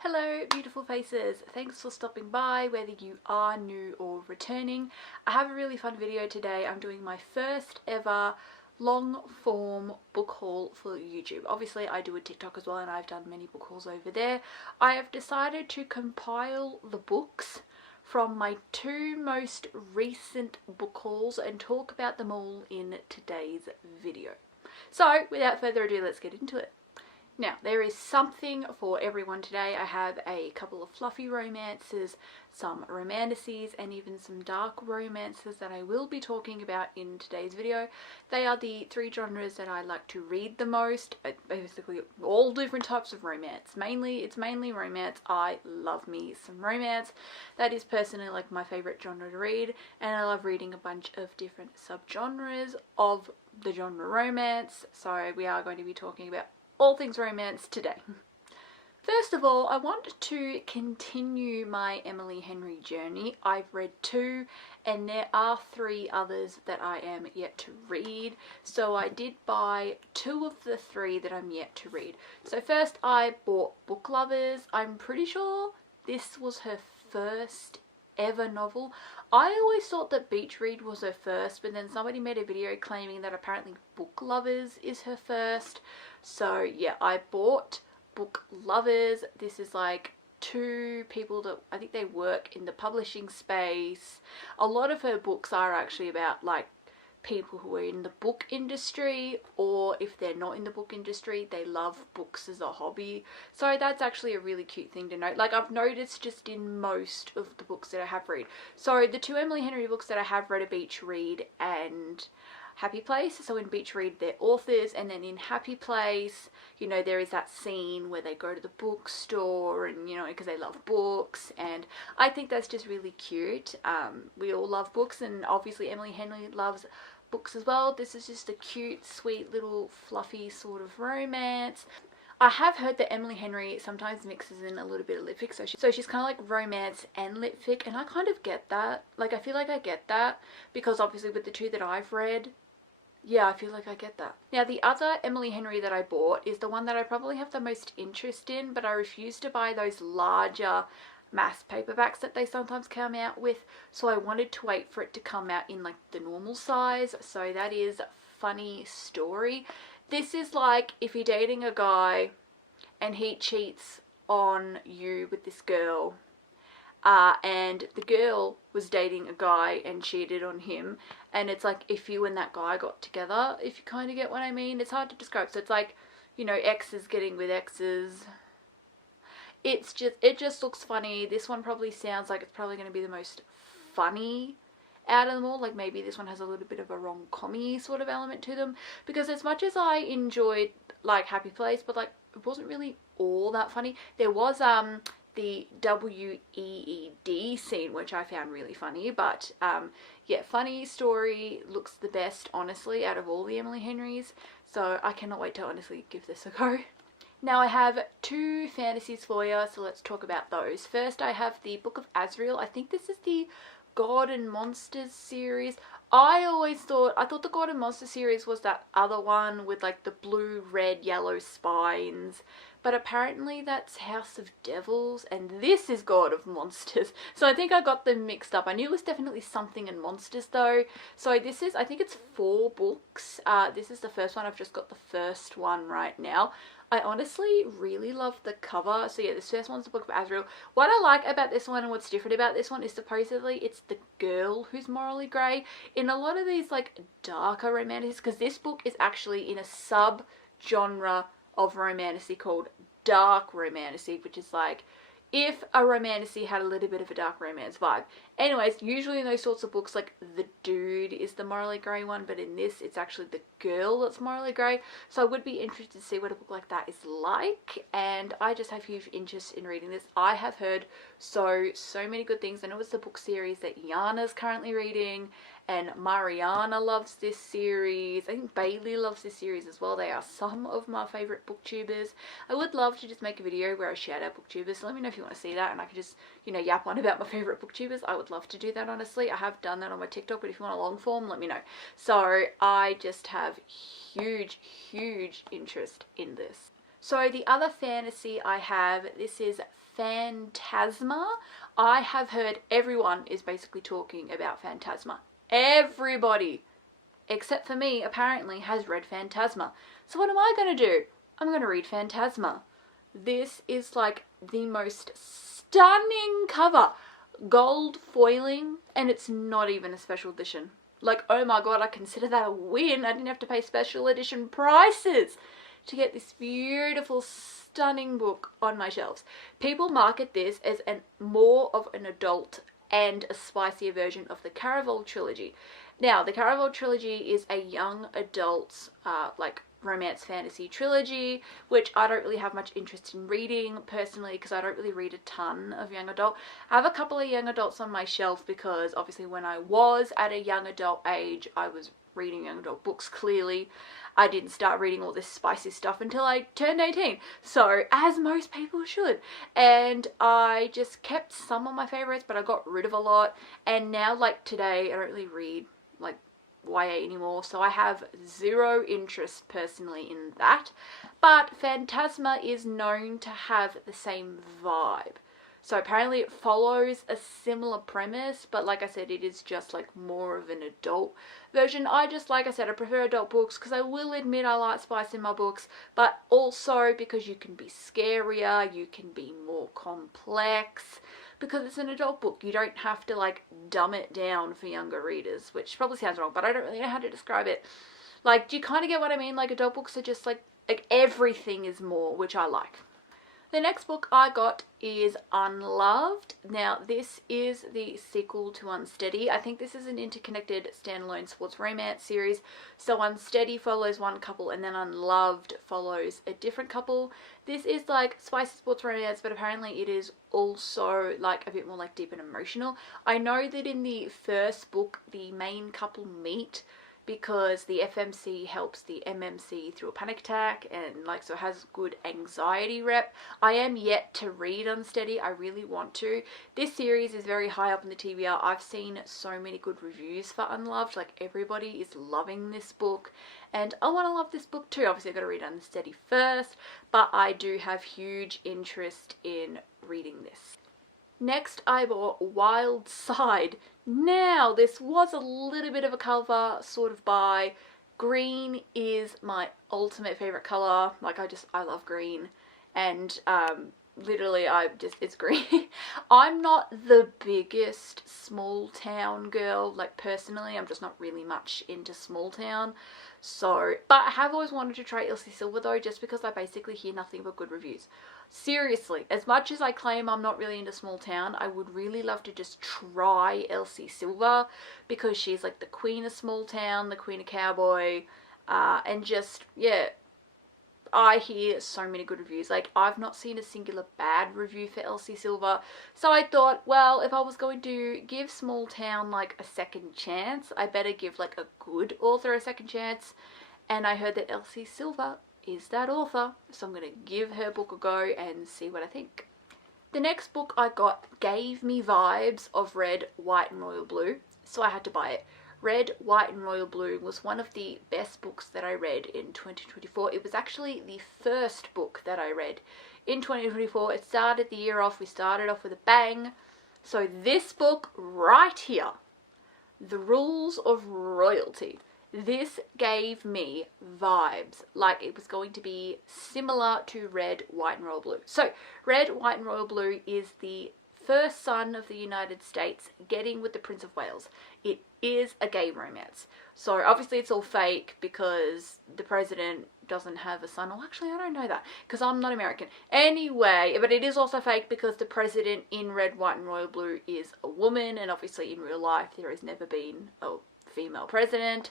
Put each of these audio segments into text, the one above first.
Hello beautiful faces, thanks for stopping by whether you are new or returning. I have a really fun video today. I'm doing my first ever long form book haul for YouTube. Obviously I do a TikTok as well and I've done many book hauls over there. I have decided to compile the books from my two most recent book hauls and talk about them all in today's video. So without further ado, let's get into it. Now, there is something for everyone today. I have a couple of fluffy romances, some romantices, and even some dark romances that I will be talking about in today's video. They are the three genres that I like to read the most. Basically, all different types of romance. It's mainly romance. I love me some romance. That is personally like my favorite genre to read, and I love reading a bunch of different subgenres of the genre romance. So we are going to be talking about all things romance today. First of all, I want to continue my Emily Henry journey. I've read two and there are three others that I am yet to read. So I did buy two of the three that I'm yet to read. So first I bought Book Lovers. I'm pretty sure this was her first ever novel. I always thought that Beach Read was her first, but then somebody made a video claiming that apparently Book Lovers is her first. So yeah, I bought Book Lovers. This is like two people that I think they work in the publishing space. A lot of her books are actually about like people who are in the book industry, or if they're not in the book industry, they love books as a hobby. So that's actually a really cute thing to note. Like I've noticed just in most of the books that I have read. So the two Emily Henry books that I have read are Beach Read and Happy Place. So in Beach Read they're authors, and then in Happy Place, you know, there is that scene where they go to the bookstore and, you know, because they love books, and I think that's just really cute. We all love books, and obviously Emily Henry loves books as well. This is just a cute, sweet little fluffy sort of romance. I have heard that Emily Henry sometimes mixes in a little bit of lit fic, so she's kind of like romance and lit fic, and I kind of get that. Like I feel like I get that because obviously with the two that I've read, yeah, I feel like I get that. Now the other Emily Henry that I bought is the one that I probably have the most interest in, but I refuse to buy those larger mass paperbacks that they sometimes come out with, so I wanted to wait for it to come out in like the normal size. So that is Funny Story. This is like if you're dating a guy and he cheats on you with this girl, and the girl was dating a guy and cheated on him, and it's like if you and that guy got together, if you kind of get what I mean. It's hard to describe. So it's like, you know, exes getting with exes. It just looks funny. This one probably sounds like it's probably going to be the most funny out of them all. Like maybe this one has a little bit of a rom-com-y sort of element to them, because as much as I enjoyed like Happy Place, but like it wasn't really all that funny. There was the WEED scene, which I found really funny, but yeah, Funny Story looks the best honestly out of all the Emily Henrys, so I cannot wait to honestly give this a go. Now I have two fantasies for you, so let's talk about those. First I have the Book of Azriel. I think this is the God and Monsters series. I thought the God and Monsters series was that other one with like the blue, red, yellow spines, but apparently that's House of Devils, and this is God of Monsters. So I think I got them mixed up. I knew it was definitely something in Monsters though. So this is, I think it's 4 books. This is the first one. I've just got the first one right now. I honestly really love the cover. So yeah, this first one's the Book of Azriel. What I like about this one and what's different about this one is supposedly it's the girl who's morally grey. In a lot of these like darker romantics, because this book is actually in a sub-genre of romanticy called dark romanticy, which is like if a romanticy had a little bit of a dark romance vibe. Anyways, usually in those sorts of books, like the dude is the morally grey one, but in this it's actually the girl that's morally grey. So I would be interested to see what a book like that is like, and I just have huge interest in reading this. I have heard so many good things, and it was the book series that Yana's currently reading, and Mariana loves this series. I think Bailey loves this series as well. They are some of my favourite booktubers. I would love to just make a video where I shout out booktubers, so let me know if you want to see that, and I can just, you know, yap on about my favourite booktubers. I would love to do that honestly. I have done that on my TikTok, but if you want a long form, let me know. So I just have huge interest in this. So the other fantasy I have, this is Phantasma. I have heard everyone is basically talking about Phantasma. Everybody, except for me, apparently has read Phantasma. So what am I going to do? I'm going to read Phantasma. This is like the most stunning cover. Gold foiling, and it's not even a special edition. Like, oh my god, I consider that a win. I didn't have to pay special edition prices to get this beautiful, stunning book on my shelves. People market this as more of an adult and a spicier version of the Caraval trilogy. Now, the Caraval trilogy is a young adult, like, romance fantasy trilogy, which I don't really have much interest in reading personally because I don't really read a ton of young adult. I have a couple of young adults on my shelf because obviously when I was at a young adult age, I was reading young adult books. Clearly I didn't start reading all this spicy stuff until I turned 18, so as most people should, and I just kept some of my favorites, but I got rid of a lot. And now, like today, I don't really read like YA anymore, so I have zero interest personally in that. But Phantasma is known to have the same vibe. So apparently it follows a similar premise, but like I said, it is just like more of an adult version. Like I said, I prefer adult books because I will admit I like spice in my books, but also because you can be scarier, you can be more complex. Because it's an adult book, you don't have to like dumb it down for younger readers, which probably sounds wrong, but I don't really know how to describe it. Like, do you kind of get what I mean? Like, adult books are just like everything is more, which I like. The next book I got is Unloved. Now, this is the sequel to Unsteady. I think this is an interconnected standalone sports romance series. So Unsteady follows one couple and then Unloved follows a different couple. This is like spicy sports romance, but apparently it is also like a bit more like deep and emotional. I know that in the first book, the main couple meet because the FMC helps the MMC through a panic attack, and like, so it has good anxiety rep. I am yet to read Unsteady. I really want to. This series is very high up in the TBR. I've seen so many good reviews for Unloved. Like, everybody is loving this book, and I want to love this book too. Obviously I've got to read Unsteady first, but I do have huge interest in reading this. Next, I bought Wild Side. Now, this was a little bit of a cover sort of buy. Green is my ultimate favorite color. Like, I love green. And literally it's green. I'm not the biggest small town girl. Like, personally, I'm just not really much into small town. So, but I have always wanted to try Elsie Silver though, just because I basically hear nothing but good reviews. Seriously, as much as I claim I'm not really into small town, I would really love to just try Elsie Silver, because she's like the queen of small town, the queen of cowboy, and just, yeah, I hear so many good reviews. Like, I've not seen a singular bad review for Elsie Silver. So I thought, well, if I was going to give small town like a second chance, I better give like a good author a second chance. And I heard that Elsie Silver is that author, so I'm going to give her book a go and see what I think. The next book I got gave me vibes of Red, White and Royal Blue, so I had to buy it. Red, White and Royal Blue was one of the best books that I read in 2024. It was actually the first book that I read in 2024. It started the year off. We started off with a bang. So this book right here, The Rules of Royalty, this gave me vibes like it was going to be similar to Red, White and Royal Blue. So Red, White and Royal Blue is the first son of the United States getting with the Prince of Wales. It is a gay romance. So obviously it's all fake because the president doesn't have a son. Well, actually, I don't know that because I'm not American. Anyway, but it is also fake because the president in Red, White and Royal Blue is a woman, and obviously in real life there has never been a female president.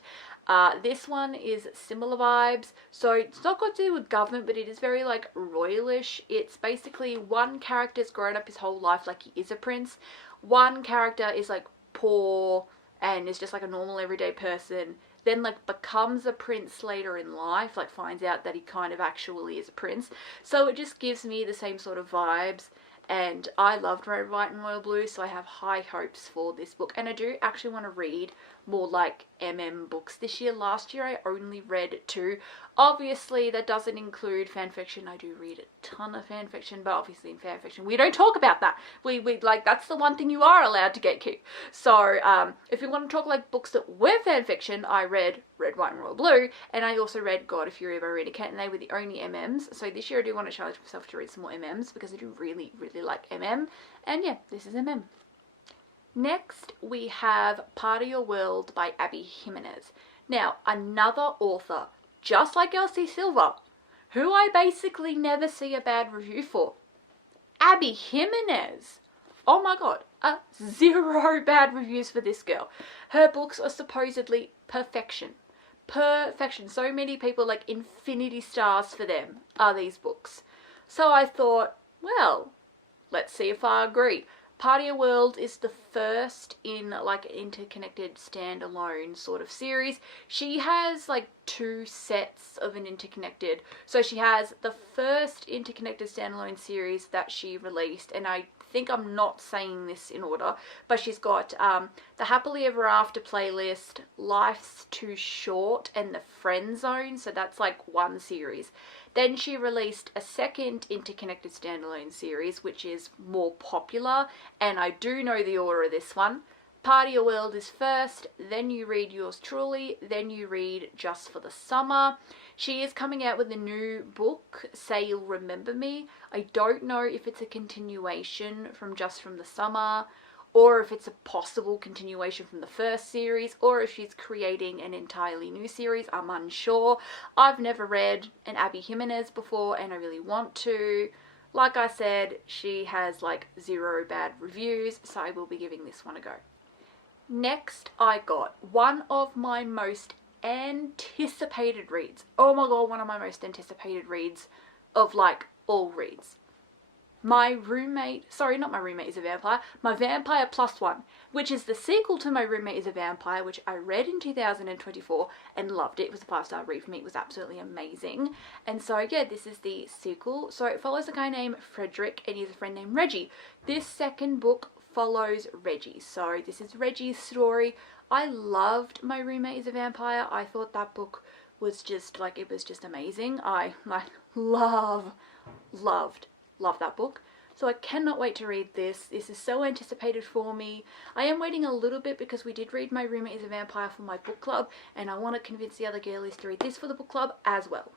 This one is similar vibes. So it's not got to do with government, but it is very like royalish. It's basically one character's grown up his whole life like he is a prince. One character is like poor and is just like a normal everyday person, then like becomes a prince later in life, like finds out that he kind of actually is a prince. So it just gives me the same sort of vibes, and I loved Red, White and Royal Blue, so I have high hopes for this book, and I do actually want to read more like books this year. Last year I only read 2. Obviously that doesn't include fan fiction. I do read a ton of fan fiction, but obviously in fan fiction we don't talk about that. We like, that's the one thing you are allowed to gatekeep. So if you want to talk like books that were fan fiction, I read Red, White and Royal Blue, and I also read God of Fury by Rita Kent, and they were the only MMs. So this year I do want to challenge myself to read some more MMs because I do really like MM, and yeah, this is MM. Next we have Part of Your World by Abby Jimenez. Now, another author just like Elsie Silver, who I basically never see a bad review for. Abby Jimenez. Oh my god, 0 bad reviews for this girl. Her books are supposedly perfection. Perfection. So many people, like infinity stars for them are these books. So I thought, well, let's see if I agree. Part of Your World is the first in like an interconnected standalone sort of series. She has like 2 sets of an interconnected. So she has the first interconnected standalone series that she released, and I think I'm not saying this in order, but she's got the Happily Ever After playlist, Life's Too Short, and the Friend Zone. So that's like one series. Then she released a second interconnected standalone series, which is more popular, and I do know the order of this one. Part of Your World is first, then you read Yours Truly, then you read Just for the Summer. She is coming out with a new book, Say You'll Remember Me. I don't know if it's a continuation from Just from the Summer, or if it's a possible continuation from the first series, or if she's creating an entirely new series. I'm unsure. I've never read an Abby Jimenez before, and I really want to. Like I said, she has like 0 bad reviews, so I will be giving this one a go. Next, I got one of my most anticipated reads. Oh my god, one of my most anticipated reads of like all reads. My Roommate, sorry, not My Roommate is a Vampire, My Vampire Plus One, which is the sequel to My Roommate is a Vampire, which I read in 2024 and loved it. It was a 5-star read for me. It was absolutely amazing. And so yeah, this is the sequel. So it follows a guy named Frederick and he has a friend named Reggie. This second book follows Reggie. So this is Reggie's story. I loved My Roommate is a Vampire. I thought that book was just like, it was just amazing. I like loved that book. So I cannot wait to read this. This is so anticipated for me. I am waiting a little bit because we did read My Roommate is a Vampire for my book club, and I want to convince the other girlies to read this for the book club as well.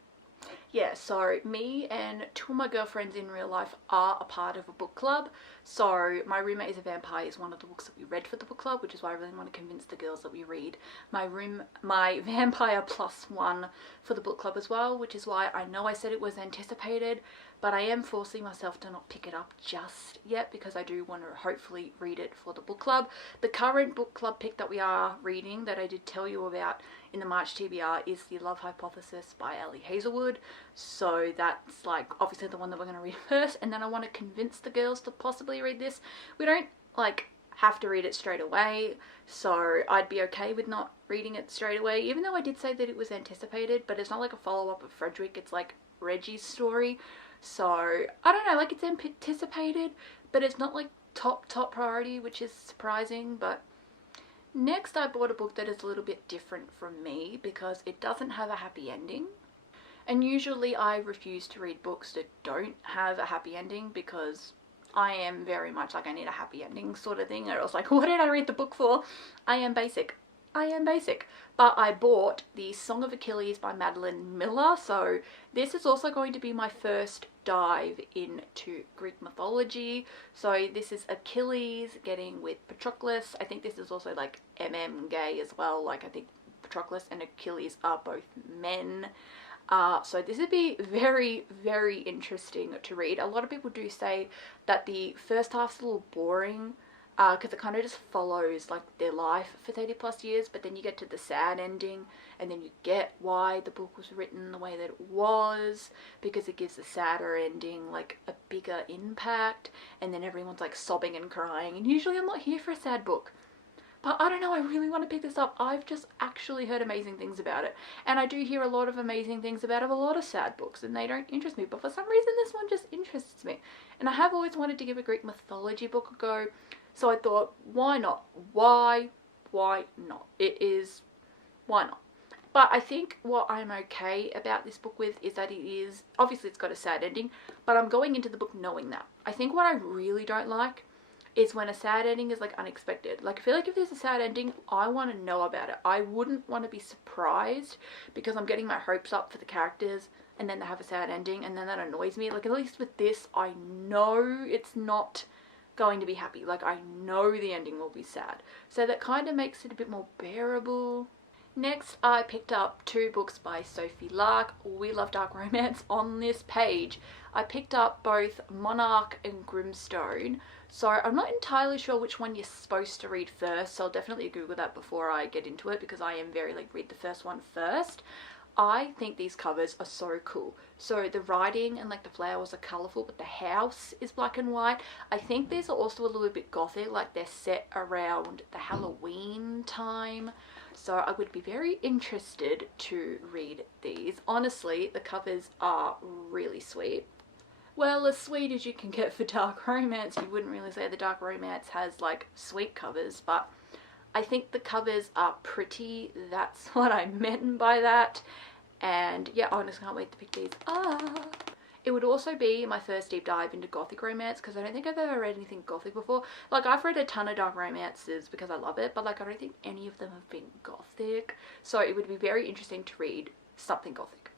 Yeah, so me and 2 of my girlfriends in real life are a part of a book club. So My Roommate is a Vampire is one of the books that we read for the book club, which is why I really want to convince the girls that we read My Vampire Plus One for the book club as well, which is why I know I said it was anticipated, but I am forcing myself to not pick it up just yet because I do want to hopefully read it for the book club. The current book club pick that we are reading that I did tell you about in the March TBR is The Love Hypothesis by Ali Hazelwood. So that's like obviously the one that we're going to read first, and then I want to convince the girls to possibly read this. We don't like have to read it straight away, so I'd be okay with not reading it straight away, even though I did say that it was anticipated, but it's not like a follow-up of Frederick, it's like Reggie's story. So I don't know, like it's anticipated, but it's not like top priority, which is surprising. But next I bought a book that is a little bit different from me because it doesn't have a happy ending. And usually I refuse to read books that don't have a happy ending because I am very much like I need a happy ending sort of thing. And I was like, what did I read the book for? I am basic. But I bought The Song of Achilles by Madeline Miller. So this is also going to be my first dive into Greek mythology. So this is Achilles getting with Patroclus. I think this is also like gay as well. Like I think Patroclus and Achilles are both men. So this would be very interesting to read. A lot of people do say that the first half's a little boring because it kind of just follows like their life for 30+ years, but then you get to the sad ending and then you get why the book was written the way that it was, because it gives the sadder ending like a bigger impact, and then everyone's like sobbing and crying, and usually I'm not here for a sad book. But I don't know, I really want to pick this up. I've just actually heard amazing things about it. And I do hear a lot of amazing things about a lot of sad books, and they don't interest me. But for some reason, this one just interests me. And I have always wanted to give a Greek mythology book a go. So I thought, why not? Why why not? Why not? But I think what I'm okay about this book with is that obviously it's got a sad ending, but I'm going into the book knowing that. I think what I really don't like is when a sad ending is like unexpected. Like I feel like if there's a sad ending, I want to know about it. I wouldn't want to be surprised because I'm getting my hopes up for the characters and then they have a sad ending and then that annoys me. Like at least with this, I know it's not going to be happy. Like I know the ending will be sad. So that kind of makes it a bit more bearable. Next, I picked up 2 books by Sophie Lark. We love dark romance on this page. I picked up both Monarch and Grimstone. So I'm not entirely sure which one you're supposed to read first. So I'll definitely Google that before I get into it because I am very like read the first one first. I think these covers are so cool. So the writing and like the flowers are colourful, but the house is black and white. I think these are also a little bit gothic, like they're set around the Halloween time. So I would be very interested to read these. Honestly, the covers are really sweet. Well, as sweet as you can get for dark romance. You wouldn't really say the dark romance has like sweet covers, but I think the covers are pretty. That's what I meant by that. And yeah, I just can't wait to pick these up. It would also be my first deep dive into gothic romance because I don't think I've ever read anything gothic before. Like I've read a ton of dark romances because I love it, but like I don't think any of them have been gothic. So it would be very interesting to read something gothic.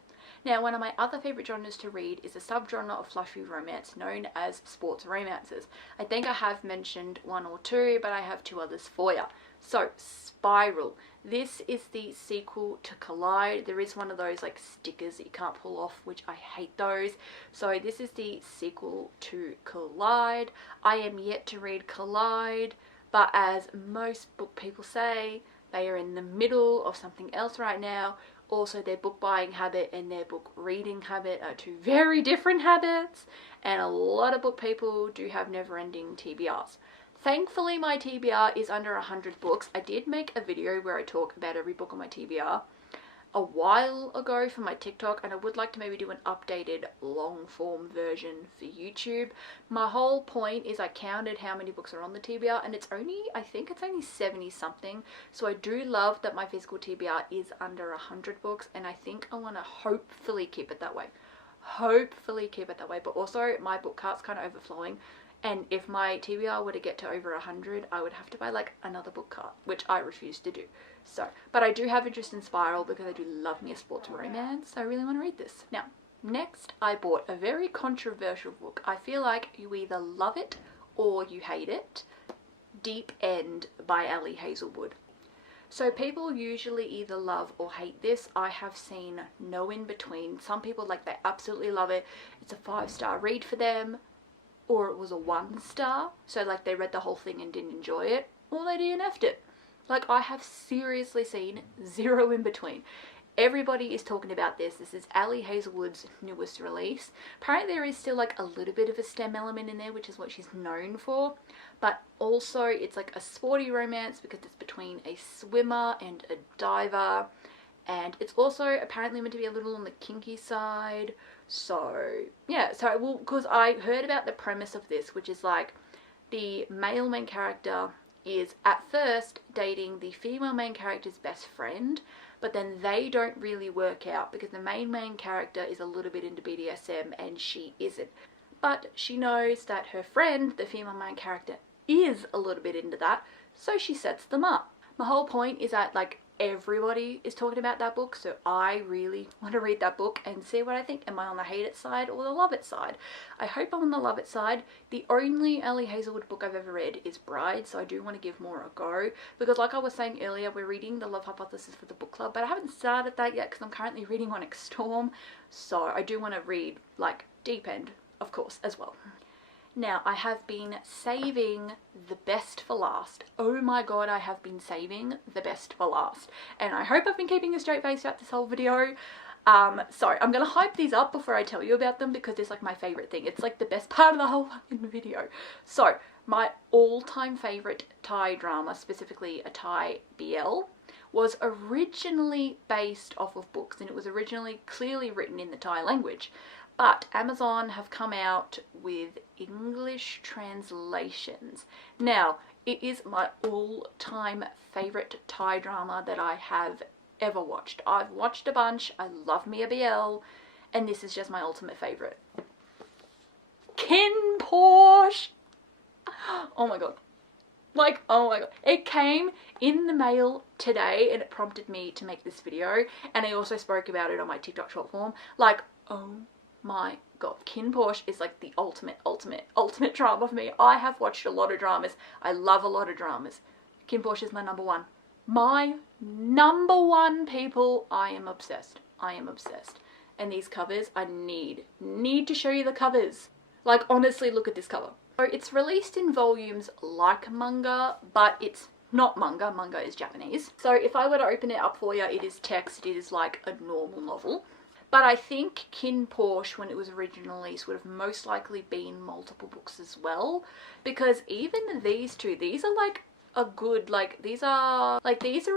Now, one of my other favourite genres to read is a subgenre of fluffy romance known as sports romances. I think I have mentioned 1 or 2, but I have 2 others for you. So, Spiral. This is the sequel to Collide. There is one of those like stickers that you can't pull off, which I hate those. So this is the sequel to Collide. I am yet to read Collide, but as most book people say, they are in the middle of something else right now. Also, their book buying habit and their book reading habit are 2 very different habits, and a lot of book people do have never-ending TBRs. Thankfully, my TBR is under 100 books. I did make a video where I talk about every book on my TBR a while ago for my TikTok, and I would like to maybe do an updated long form version for YouTube. My whole point is I counted how many books are on the TBR, and I think it's only 70 something. So I do love that my physical TBR is under 100 books, and I think I want to hopefully keep it that way. But also my book cart's kind of overflowing. And if my TBR were to get to over 100, I would have to buy like another book cart, which I refuse to do. So, but I do have interest in Spiral because I do love me a sports romance. So I really want to read this. Now, next I bought a very controversial book. I feel like you either love it or you hate it. Deep End by Ali Hazelwood. So people usually either love or hate this. I have seen no in between. Some people like they absolutely love it. It's a 5-star read for them. Or it was a 1-star, so like they read the whole thing and didn't enjoy it, or they DNF'd it. Like I have seriously seen 0 in between. Everybody is talking about this. This is Ali Hazelwood's newest release. Apparently there is still like a little bit of a STEM element in there, which is what she's known for, but also it's like a sporty romance because it's between a swimmer and a diver, and it's also apparently meant to be a little on the kinky side. So yeah, so because I heard about the premise of this, which is like the male main character is at first dating the female main character's best friend, but then they don't really work out because the main character is a little bit into BDSM and she isn't. But she knows that her friend, the female main character, is a little bit into that, so she sets them up. My whole point is that like everybody is talking about that book, so I really want to read that book and see what I think. Am I on the hate it side or the love it side? I hope I'm on the love it side. The only Ali Hazelwood book I've ever read is Bride, so I do want to give more a go, because like I was saying earlier, we're reading The Love Hypothesis for the book club, but I haven't started that yet because I'm currently reading Onyx Storm, so I do want to read like Deep End, of course, as well. Now, I have been saving the best for last. Oh my god, I have been saving the best for last. And I hope I've been keeping a straight face throughout this whole video. So I'm going to hype these up before I tell you about them because it's like my favourite thing. It's like the best part of the whole fucking video. So, my all-time favourite Thai drama, specifically a Thai BL, was originally based off of books, and it was originally clearly written in the Thai language. but Amazon have come out with English translations. Now, it is my all-time favorite Thai drama that I have ever watched. I've watched a bunch. I love Mia BL, and this is just my ultimate favorite. KinnPorsche! Oh my god. Like, oh my god. It came in the mail today and it prompted me to make this video, and I also spoke about it on my TikTok short form. Like, oh my god. KinnPorsche is like the ultimate drama for me. I have watched a lot of dramas. I love a lot of dramas. KinnPorsche is my number one. My number one, people. I am obsessed. I am obsessed. And these covers, I need to show you the covers. Like, honestly, look at this cover. So it's released in volumes like manga, but it's not manga. Manga is Japanese. So if I were to open it up for you, it is text. It is like a normal novel. But I think KinnPorsche, when it was originally released, would have most likely been multiple books as well. Because even these two, these are like a good, like, these are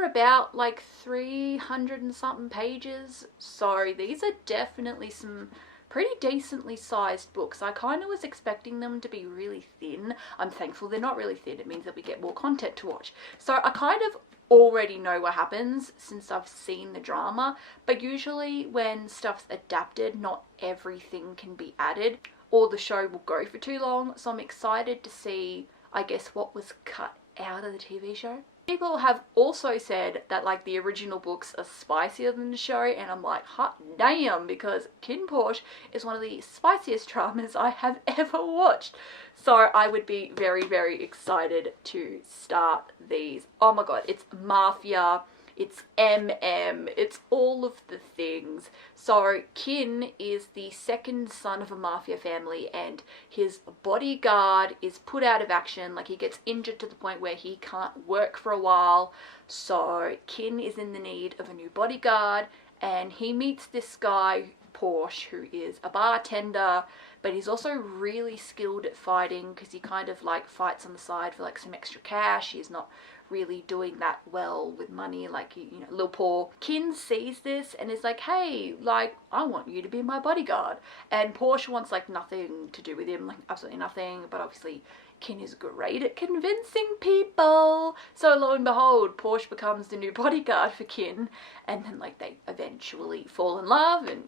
about like 300 and something pages. So these are definitely some pretty decently sized books. I kind of was expecting them to be really thin. I'm thankful they're not really thin. It means that we get more content to watch. So I kind of already know what happens since I've seen the drama, but usually when stuff's adapted, not everything can be added, or the show will go for too long. So I'm excited to see, I guess, what was cut out of the TV show. People have also said that like the original books are spicier than the show, and I'm like, hot damn, because KinnPorsche is one of the spiciest dramas I have ever watched. So I would be very, very excited to start these. Oh my god, it's mafia, it's MM, it's all of the things. So Kin is the second son of a mafia family, and his bodyguard is put out of action. Like, he gets injured to the point where he can't work for a while. So Kin is in the need of a new bodyguard, and he meets this guy, Porsche, who is a bartender, but he's also really skilled at fighting because he kind of like fights on the side for like some extra cash. He's not really doing that well with money, like, you know, little poor. Kin sees this and is like, hey, like, I want you to be my bodyguard. And Porsche wants like nothing to do with him, like absolutely nothing, but obviously Kin is great at convincing people. So lo and behold, Porsche becomes the new bodyguard for Kin, and then like they eventually fall in love, and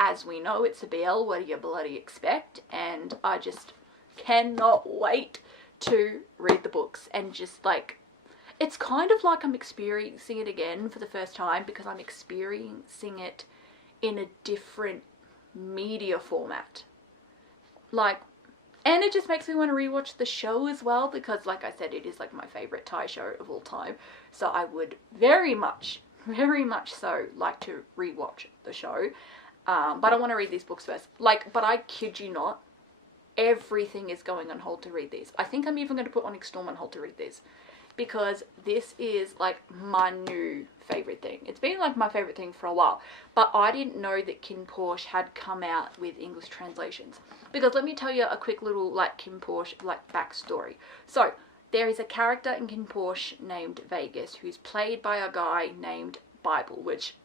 as we know, it's a BL, what do you bloody expect? And I just cannot wait to read the books and just like, it's kind of like I'm experiencing it again for the first time, because I'm experiencing it in a different media format. Like, and it just makes me want to rewatch the show as well, because like I said, it is like my favorite Thai show of all time. So I would very much so like to rewatch the show. But I want to read these books first. Like, but I kid you not, everything is going on hold to read these. I think I'm even going to put Onyx Storm on hold to read these, because this is like my new favorite thing. It's been like my favorite thing for a while, but I didn't know that KinnPorsche had come out with English translations. Because let me tell you a quick little like KinnPorsche like backstory. So there is a character in KinnPorsche named Vegas, who's played by a guy named Bible, which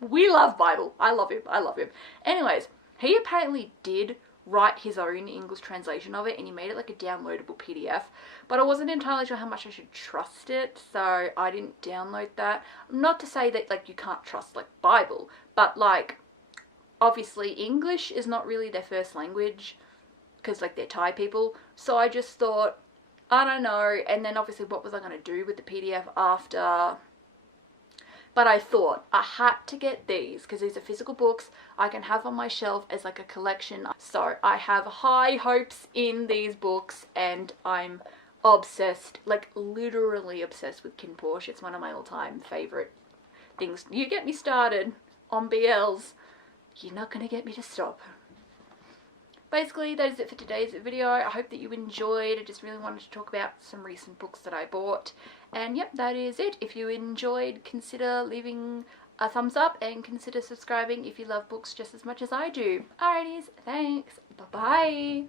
we love Bible. I love him. I love him. Anyways, he apparently did write his own English translation of it, and he made it like a downloadable PDF, but I wasn't entirely sure how much I should trust it, so I didn't download that. Not to say that like you can't trust like Bible, but like obviously English is not really their first language, because like they're Thai people. So I just thought, I don't know, and then obviously what was I going to do with the PDF after? But I thought I had to get these because these are physical books I can have on my shelf as like a collection. So I have high hopes in these books, and I'm obsessed, like literally obsessed with KinnPorsche. It's one of my all-time favorite things. You get me started on BLs, you're not going to get me to stop. Basically, that is it for today's video. I hope that you enjoyed. I just really wanted to talk about some recent books that I bought. And yep, that is it. If you enjoyed, consider leaving a thumbs up and consider subscribing if you love books just as much as I do. Alrighties, thanks. Bye-bye.